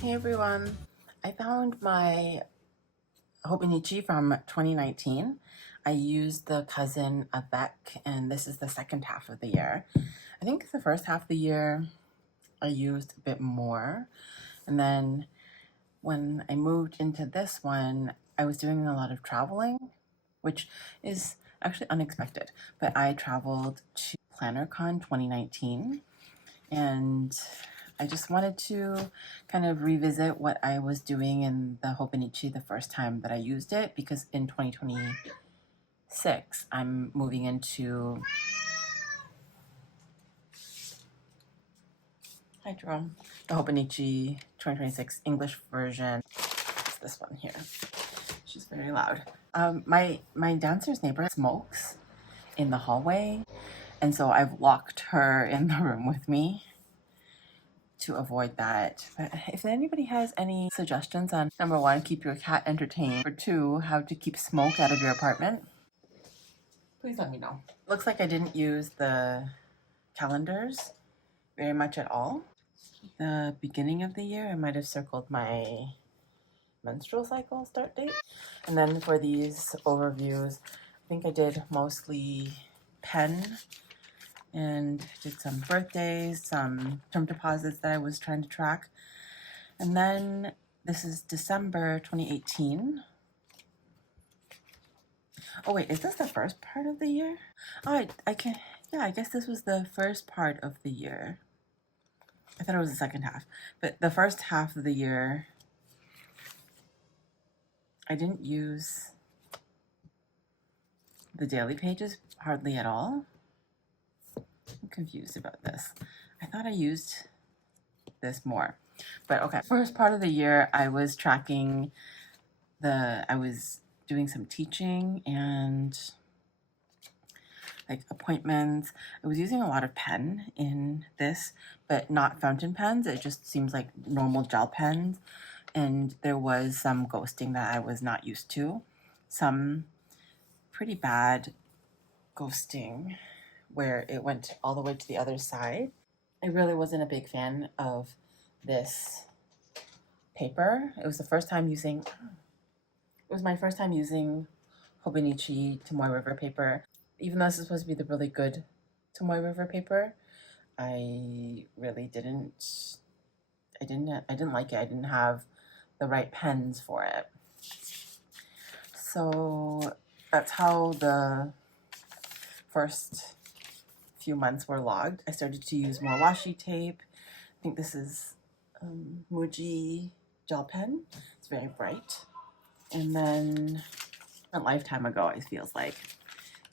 Hey everyone, I found my Hobonichi from 2019. I used the Cousin Avec, and this is the second half of the year. I think the first half of the year I used a bit more, and then when I moved into this one, I was doing a lot of traveling, which is actually unexpected, but I traveled to PlannerCon 2019, and I just wanted to kind of revisit what I was doing in the Hobonichi the first time that I used it, because in 2026 I'm moving into hi Jerome, the Hobonichi 2026 English version. It's this one here. She's very loud. My downstairs neighbor smokes in the hallway, and so I've locked her in the room with me to avoid that. But if anybody has any suggestions on number one, keep your cat entertained, or two, how to keep smoke out of your apartment, please let me know. Looks like I didn't use the calendars very much at all. The beginning of the year, I might have circled my menstrual cycle start date. And then for these overviews, I think I did mostly pen and did some birthdays, some term deposits that I was trying to track. And then this is December 2018. Oh wait, is this the first part of the year? Oh, I can, yeah, I guess this was the first part of the year. I thought it was the second half, but the first half of the year, I didn't use the daily pages hardly at all. I'm confused about this. I thought I used this more, but okay. First part of the year, I was tracking I was doing some teaching and like appointments. I was using a lot of pen in this, but not fountain pens. It just seems like normal gel pens. And there was some ghosting that I was not used to. Some pretty bad ghosting where it went all the way to the other side. I really wasn't a big fan of this paper. It was my first time using Hobonichi Tomoe River paper. Even though this is supposed to be the really good Tomoe River paper, I really didn't like it. I didn't have the right pens for it. So that's how the first few months were logged. I started to use more washi tape. I think this is Muji gel pen. It's very bright. And then a lifetime ago, it feels like.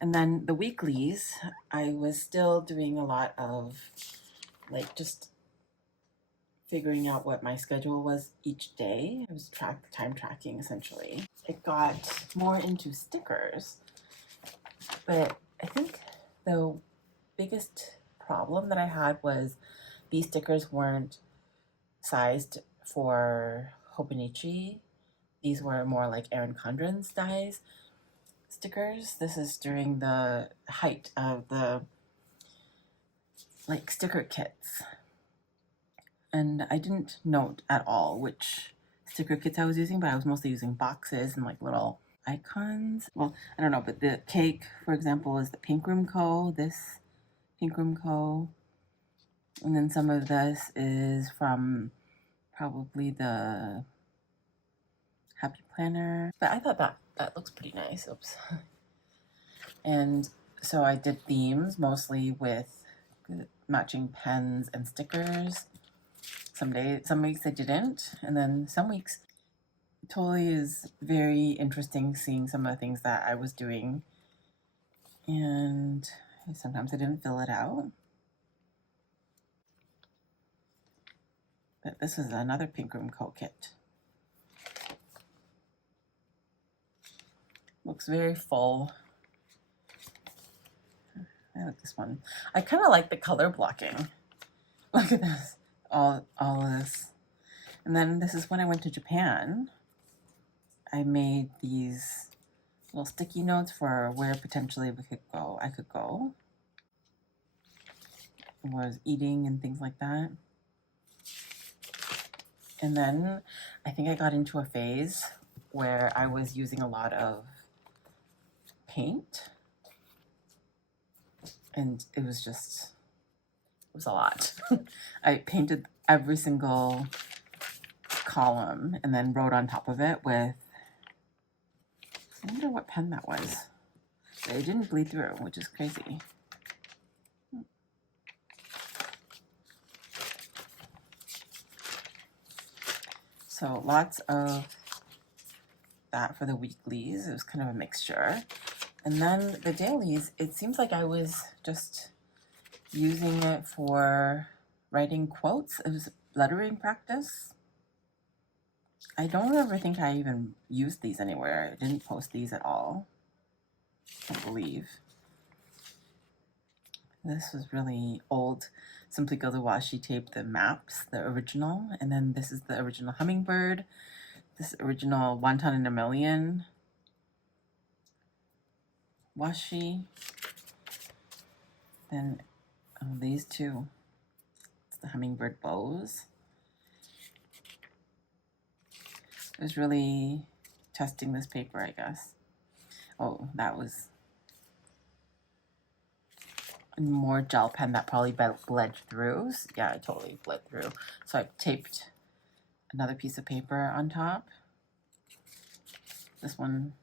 And then the weeklies, I was still doing a lot of like just figuring out what my schedule was each day. I was time tracking essentially. It got more into stickers, but I think the biggest problem that I had was these stickers weren't sized for Hobonichi. These were more like Erin Condren's size stickers. This is during the height of the like sticker kits. And I didn't note at all which sticker kits I was using, but I was mostly using boxes and like little icons. Well, I don't know, but the cake, for example, is the Pink Room Co. This Pink Room Co. And then some of this is from probably the Happy Planner. But I thought that looks pretty nice. Oops. And so I did themes mostly with matching pens and stickers. Some weeks I didn't, and then some weeks it totally is very interesting seeing some of the things that I was doing, and sometimes I didn't fill it out. But this is another Pink Room Co kit. Looks very full. I like this one. I kind of like the color blocking. Look at this. All of this. And then this is when I went to Japan. I made these little sticky notes for where potentially I could go. I was eating and things like that. And then I think I got into a phase where I was using a lot of paint, and it was a lot. I painted every single column and then wrote on top of it with, I wonder what pen that was. It didn't bleed through, which is crazy. So lots of that for the weeklies. It was kind of a mixture. And then the dailies, it seems like I was just using it for writing quotes. It was lettering practice. I don't ever think I even used these anywhere. I didn't post these at all, I believe. This was really old Simply Gilded washi tape, the maps, the original. And then this is the original hummingbird. This original Wonton in a Million washi. Then these two, it's the hummingbird bows. I was really testing this paper, I guess. Oh, that was more gel pen that probably bled through. Yeah, it totally bled through. So I taped another piece of paper on top. This one,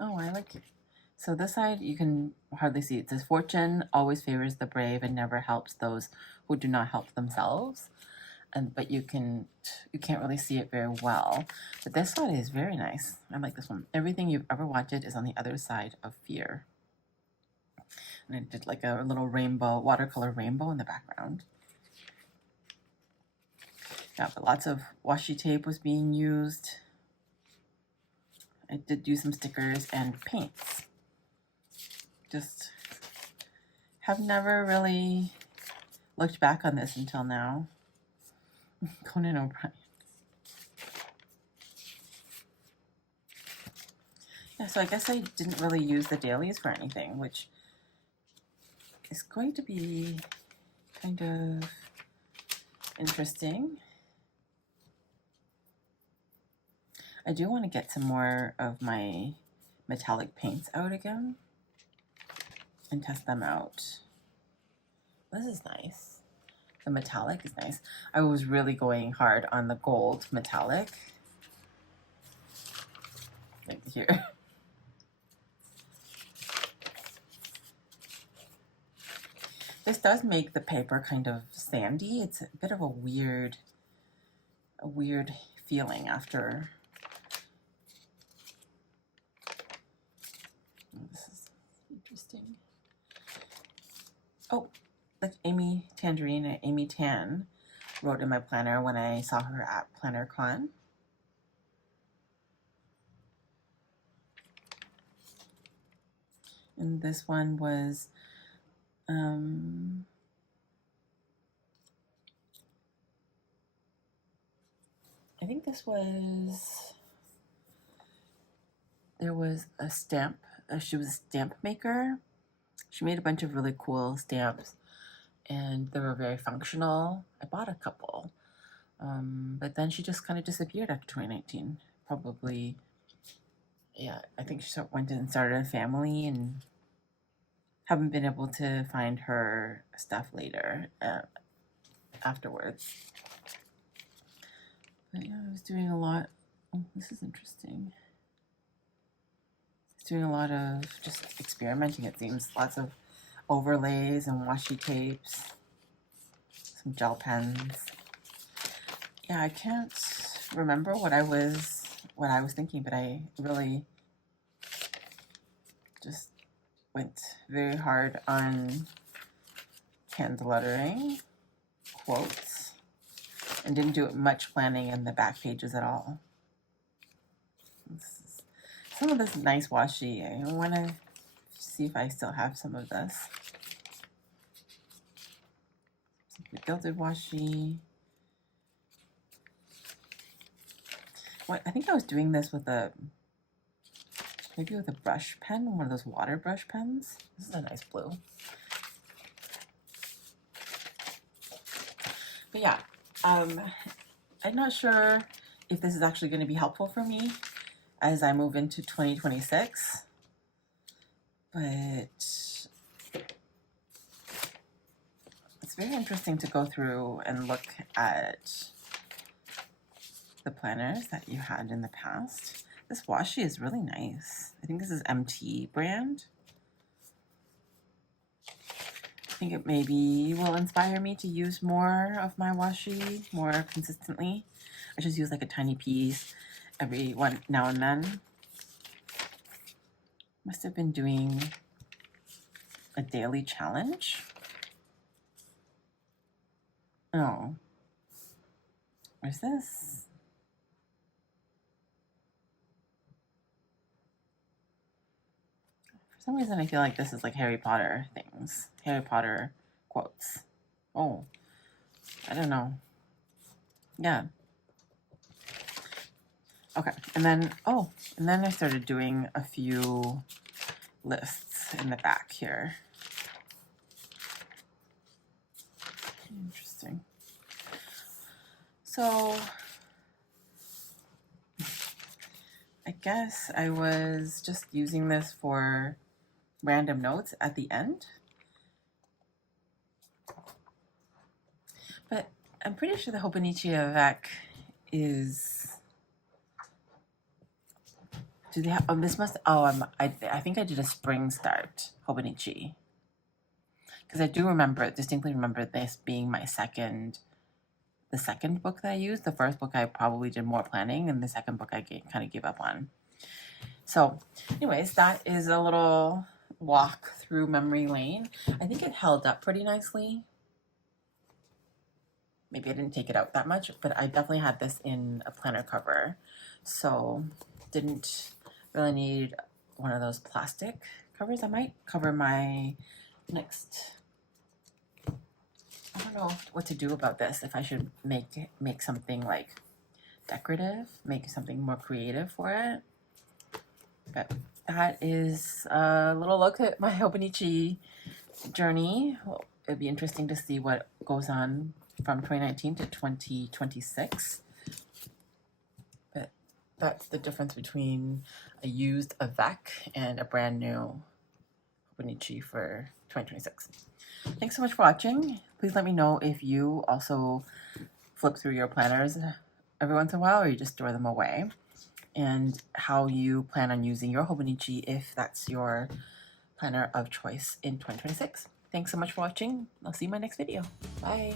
oh, I like it. So this side, you can hardly see it. It says, "Fortune always favors the brave and never helps those who do not help themselves." But you can't really see it very well. But this side is very nice. I like this one. Everything you've ever wanted is on the other side of fear. And I did like a little rainbow, watercolor rainbow in the background. Yeah, but lots of washi tape was being used. I did do some stickers and paints. Just have never really looked back on this until now. Conan O'Brien. Yeah, so I guess I didn't really use the dailies for anything, which is going to be kind of interesting. I do want to get some more of my metallic paints out again and test them out. This is nice. The metallic is nice. I was really going hard on the gold metallic. Like here. This does make the paper kind of sandy. It's a bit of a weird feeling after. This is interesting. Oh, like Amy Tangerine and Amy Tan wrote in my planner when I saw her at PlannerCon. And this one was I think this was, there was a stamp, she was a stamp maker. She made a bunch of really cool stamps and they were very functional. I bought a couple, but then she just kind of disappeared after 2019. Probably, yeah, I think she went and started a family and haven't been able to find her stuff later, afterwards. But yeah, I was doing a lot. Oh, this is interesting. I was doing a lot of just experimenting, it seems. Lots of overlays and washi tapes, some gel pens. Yeah, I can't remember what I was thinking, but I really just went very hard on hand lettering, quotes, and didn't do much planning in the back pages at all. Some of this nice washi. I want to see if I still have some of this. Some gilded washi. What, I think I was doing this with maybe with a brush pen, one of those water brush pens. This is a nice blue. But yeah, I'm not sure if this is actually going to be helpful for me as I move into 2026, but it's very interesting to go through and look at the planners that you had in the past. This washi is really nice. I think this is MT brand. I think it maybe will inspire me to use more of my washi more consistently. I just use like a tiny piece every now and then. Must have been doing a daily challenge. Oh, where's this? For some reason I feel like this is like Harry Potter things. Harry Potter quotes. Oh, I don't know. Yeah. Okay, and then I started doing a few lists in the back here. Interesting. So I guess I was just using this for random notes at the end. But I'm pretty sure the Hobonichi Avec is... Do they have... Oh, this must... Oh, I think I did a spring start Hobonichi. Because I do distinctly remember this being the second book that I used. The first book I probably did more planning, and the second book I kind of gave up on. So anyways, that is a little walk through memory lane. I think it held up pretty nicely. Maybe I didn't take it out that much, but I definitely had this in a planner cover. So didn't really need one of those plastic covers. I might cover my next... I don't know what to do about this. If I should make something like decorative, make something more creative for it. But that is a little look at my Hobonichi journey. Well, it'd be interesting to see what goes on from 2019 to 2026. But that's the difference between a used Avec and a brand new Hobonichi for 2026. Thanks so much for watching. Please let me know if you also flip through your planners every once in a while or you just store them away, and how you plan on using your Hobonichi if that's your planner of choice in 2026. Thanks so much for watching. I'll see you in my next video. Bye.